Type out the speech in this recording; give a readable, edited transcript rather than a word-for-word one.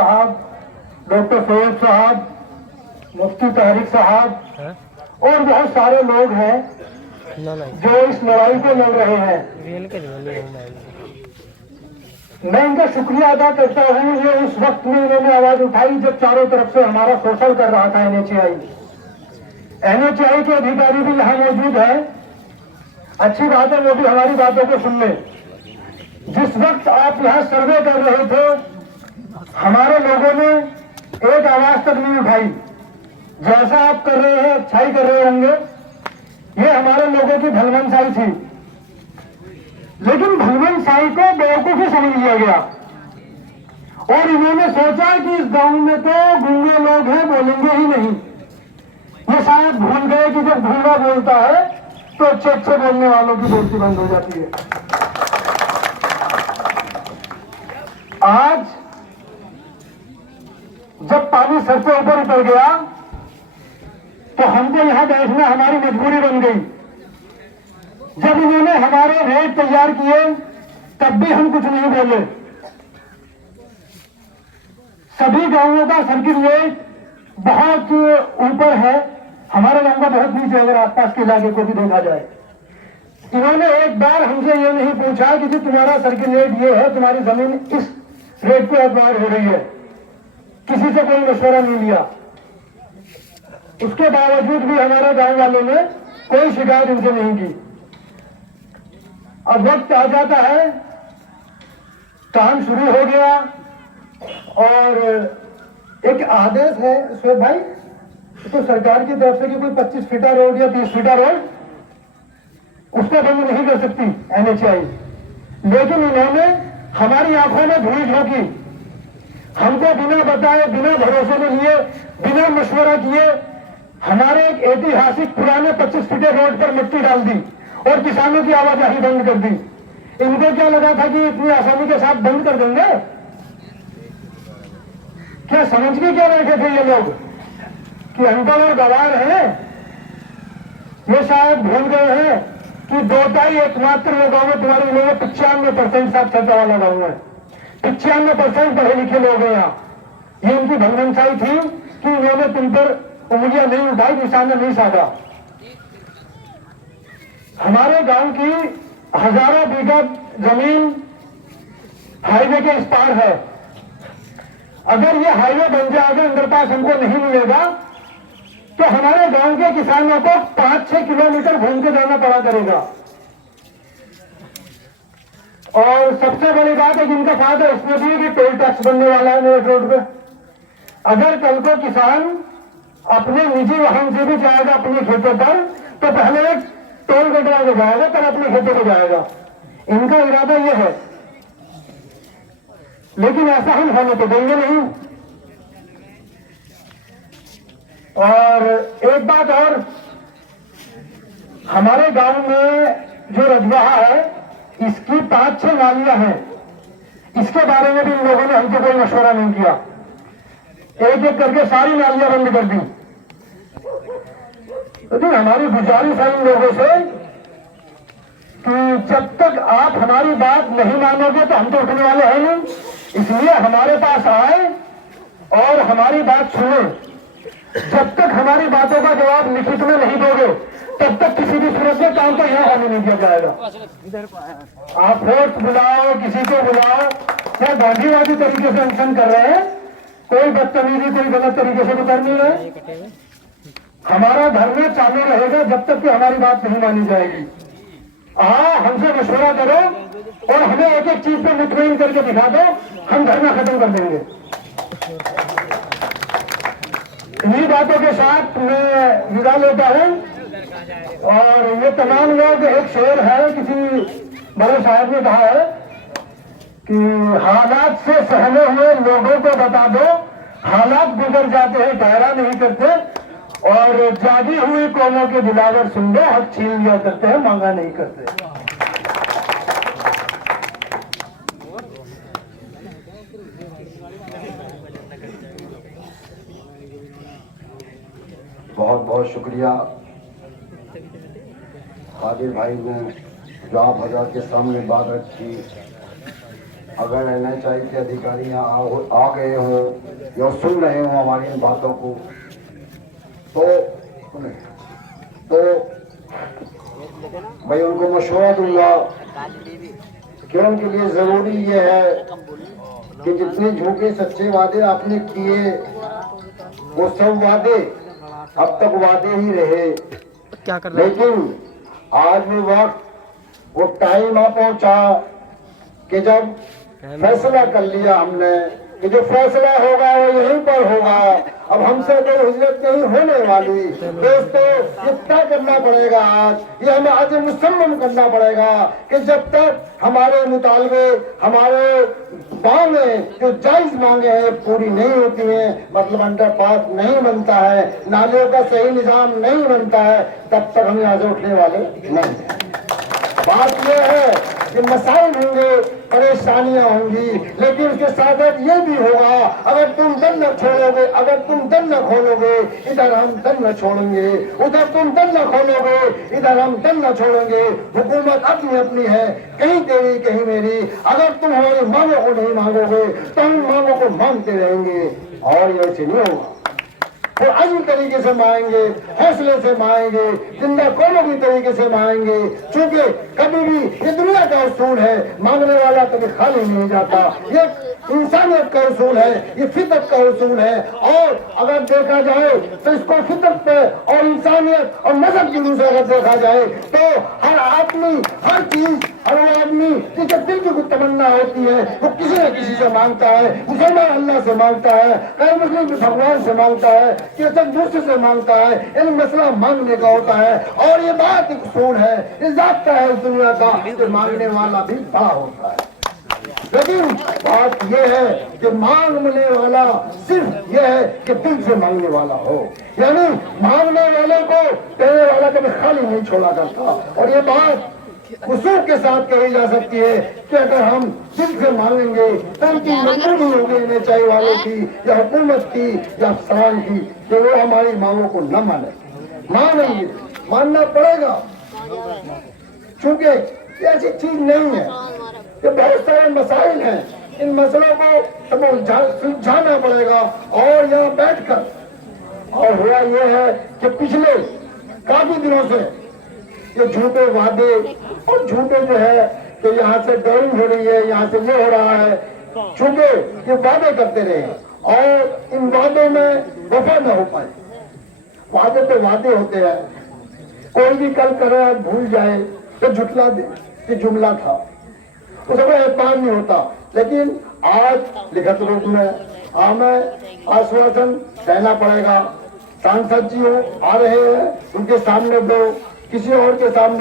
साहब, डॉक्टर सैयद साहब, मुफ्ती तारिक साहब और बहुत सारे लोग हैं जो इस लड़ाई को लड़ रहे हैं। मैं इनका शुक्रिया अदा करता हूँ। ये उस वक्त में इन्होंने आवाज उठाई जब चारों तरफ से हमारा शोषण कर रहा था एनएचआई के अधिकारी भी यहाँ मौजूद है। अच्छी बात है, वो भी हमारी बातों को सुन ले। जिस वक्त आप यहाँ सर्वे कर रहे थे, हमारे लोगों ने एक आवाज तक नहीं उठाई। जैसा आप कर रहे हैं, अच्छाई कर रहे होंगे, ये हमारे लोगों की भलमनसाई थी। लेकिन भलमनसाई को बेवकूफी समझ लिया गया और इन्होंने सोचा कि इस गांव में तो गूंगे लोग हैं, बोलेंगे ही नहीं। ये शायद भूल गए कि जब गूंगा बोलता है तो अच्छे अच्छे बोलने वालों की बेइज्जती बंद हो जाती है। आज जब पानी सर से ऊपर उतर गया तो हमको यहां बैठना हमारी मजबूरी बन गई। जब इन्होंने हमारे रेट तैयार किए तब भी हम कुछ नहीं बोले। सभी गांवों का सर्किल रेट बहुत ऊपर है, हमारे गांव का बहुत नीचे, अगर आसपास के इलाके को भी देखा जाए। इन्होंने एक बार हमसे ये नहीं पूछा कि जी तुम्हारा सर्किल रेट ये है, तुम्हारी जमीन इस रेट पे अखबार हो रही है। किसी से कोई मशवरा नहीं लिया। उसके बावजूद भी हमारे गांव वालों ने कोई शिकायत इनसे नहीं की। अब वक्त आ जाता है, काम शुरू हो गया और एक आदेश है श्वेत भाई, तो सरकार की तरफ से कि कोई 25 फीटा रोड या 30 फीटा रोड उसको बंद नहीं कर सकती एनएचआई। लेकिन इन्होंने हमारी आंखों में धूल झोंकी, हमको बिना बताए, बिना भरोसे में लिए, बिना मशवरा किए हमारे एक ऐतिहासिक पुराने 25 फीटे रोड पर मिट्टी डाल दी और किसानों की आवाजाही बंद कर दी। इनको क्या लगा था कि इतनी आसानी के साथ बंद कर देंगे? क्या समझ के क्या बैठे थे ये लोग कि अनपढ़ और गवार हैं? ये शायद भूल गए हैं कि दोताई एकमात्र लोगों में तुम्हारे लोगों 95% साक्षरता वाला गाँव है। 95% पढ़े लिखे लोग हैं यहाँ। ये उनकी भलमनसाई थी कि उन्होंने तुम पर उंगलियां नहीं उठाई, निशाना नहीं साधा। हमारे गांव की हजारों बीघा जमीन हाईवे के इस पार है। अगर ये हाईवे बन जाएगा, अंडरपास हमको नहीं मिलेगा तो हमारे गांव के किसानों को 5-6 किलोमीटर घूम के जाना पड़ा करेगा। और सबसे बड़ी बात है जिनका फायदा इसमें भी कि टोल टैक्स बनने वाला है मेरे रोड पे। अगर कल को किसान अपने निजी वाहन से भी जाएगा अपने खेतों पर तो पहले एक टोल कटवा के जाएगा, तब अपने खेतों पर जाएगा। इनका इरादा यह है, लेकिन ऐसा हम होने तो देंगे नहीं। और एक बात और, हमारे गांव में जो रजवाहा है इसकी 5-6 नालियां हैं। इसके बारे में भी इन लोगों ने हमसे कोई मशवरा नहीं किया। एक एक करके सारी नालियां बंद कर दी। लेकिन हमारी गुजारिश है इन लोगों से कि जब तक आप हमारी बात नहीं मानोगे तो हम तो उठने वाले हैं नहीं। इसलिए हमारे पास आए और हमारी बात सुने। जब तक हमारी बातों का जवाब लिखित में नहीं दोगे तब तक किसी भी सूरत में काम को यहाँ होने नहीं दिया जाएगा। आप फोर्स बुलाओ, किसी को बुलाओ, या गांधीवादी तरीके से अनशन कर रहे हैं, कोई बदतमीजी, कोई गलत तरीके से तो कर नहीं रहे। हमारा धरना चालू रहेगा जब तक कि हमारी बात नहीं मानी जाएगी। हमसे मशवरा करो और हमें एक एक चीज पे मुतमईन करके दिखा दो, हम धरना खत्म कर देंगे। इन्हीं बातों के साथ मैं विदा लेता हूं। और ये तमाम लोग, एक शेर है किसी बड़े साहब ने कहा है कि हालात से सहमे हुए लोगों को बता दो, हालात गुजर जाते हैं, ठहरा नहीं करते, और जागी हुई कौमों के दिलावर सुन लो, हक छीन लिया करते हैं, मांगा नहीं करते। बहुत बहुत शुक्रिया कादिर भाई ने जो आप हजरात के सामने बात रखी। अगर NHI के अधिकारी यहाँ आ गए हों या सुन रहे हों हमारी इन बातों को, तो मैं उनको मशवरा दूंगा कि उनके लिए जरूरी ये है कि जितने झूठे सच्चे वादे आपने किए वो सब वादे अब तक वादे ही रहे, क्या कर रहे हैं? लेकिन आज वो वक्त, वो टाइम आ पहुंचा कि जब फैसला कर लिया हमने कि जो फैसला होगा वो यहीं पर होगा। अब हमसे कोई हिजरत नहीं होने वाली दोस्तों। ये तय करना पड़ेगा आज, ये हमें आज मुसम्मम करना पड़ेगा कि जब तक हमारे मुतालबे, हमारे मांगे जो जायज मांगे हैं पूरी नहीं होती हैं, मतलब अंडरपास नहीं बनता है, नालियों का सही निजाम नहीं बनता है, तब तक हम यहाँ से उठने वाले नहीं हैं। बात यह है कि मसाइल होंगे, परेशानियां होंगी, लेकिन उसके साथ ये भी होगा, अगर तुम दम न छोड़ोगे, अगर तुम दम न खोलोगे, इधर हम दम न छोड़ेंगे, उधर तुम दम न खोलोगे, इधर हम दम न छोड़ेंगे। हुकूमत अपनी अपनी है, कहीं तेरी कहीं मेरी। अगर तुम हमारी मांगों को नहीं मांगोगे तो हम मांगों को मांगते रहेंगे, और ये ऐसे नहीं होगा। वो अजीब तरीके से मांगेंगे, हौसले से मांगेंगे, जिंदा कौमों की तरीके से मांगेंगे, क्योंकि कभी भी ये दुनिया का उसूल है, मांगने वाला कभी खाली नहीं जाता। ये इंसानियत का उसूल है, ये फितरत का उसूल है। और अगर देखा जाए तो इसको फितरत पे और इंसानियत और मजहब की दूसरे अगर देखा जाए तो हर आदमी, हर चीज, हर आदमी जिसके दिल की कुछ तमन्ना होती है वो किसी न किसी से मांगता है। मुसलमान अल्लाह से मांगता है, गैर मुस्लिम भगवान से मांगता है, कीर्तन दूसरे से मांगता है। यानी मसला मांगने का होता है, और ये बात एक उसूल है, ये ज़ाब्ता है इस दुनिया का कि मांगने वाला भी बड़ा होता है। लेकिन बात यह है कि मांगने वाला सिर्फ यह है कि दिल से मांगने वाला हो, यानी मांगने वाले को देने वाला कभी खाली नहीं छोड़ा करता। और ये बात उसूल के साथ कही जा सकती है कि अगर हम दिल से मांगेंगे तो उनकी मंजूरी होगी NHI वालों की या हुकूमत की या अफसरान की कि वो हमारी मांगों को न माने। मानेंगे, मानना पड़ेगा, क्योंकि ऐसी चीज नहीं है कि बहुत सारे मसाइल हैं, इन मसलों को सुलझाना पड़ेगा। और यहाँ बैठकर, और हुआ यह है कि पिछले काफी दिनों से ये झूठे वादे और झूठे जो है कि यहाँ से ड्राइंग हो रही है, यहाँ से ये हो रहा है, चूंकि ये वादे करते रहे और इन वादों में वफा न हो पाए। वादे पे वादे होते हैं, कोई भी कल करे भूल जाए तो झुटला दे कि जुमला था, उसमें एहसान नहीं होता। लेकिन आज लिखित रूप में हमें आश्वासन देना पड़ेगा। सांसद जी आ रहे हैं, उनके सामने दो, किसी और के सामने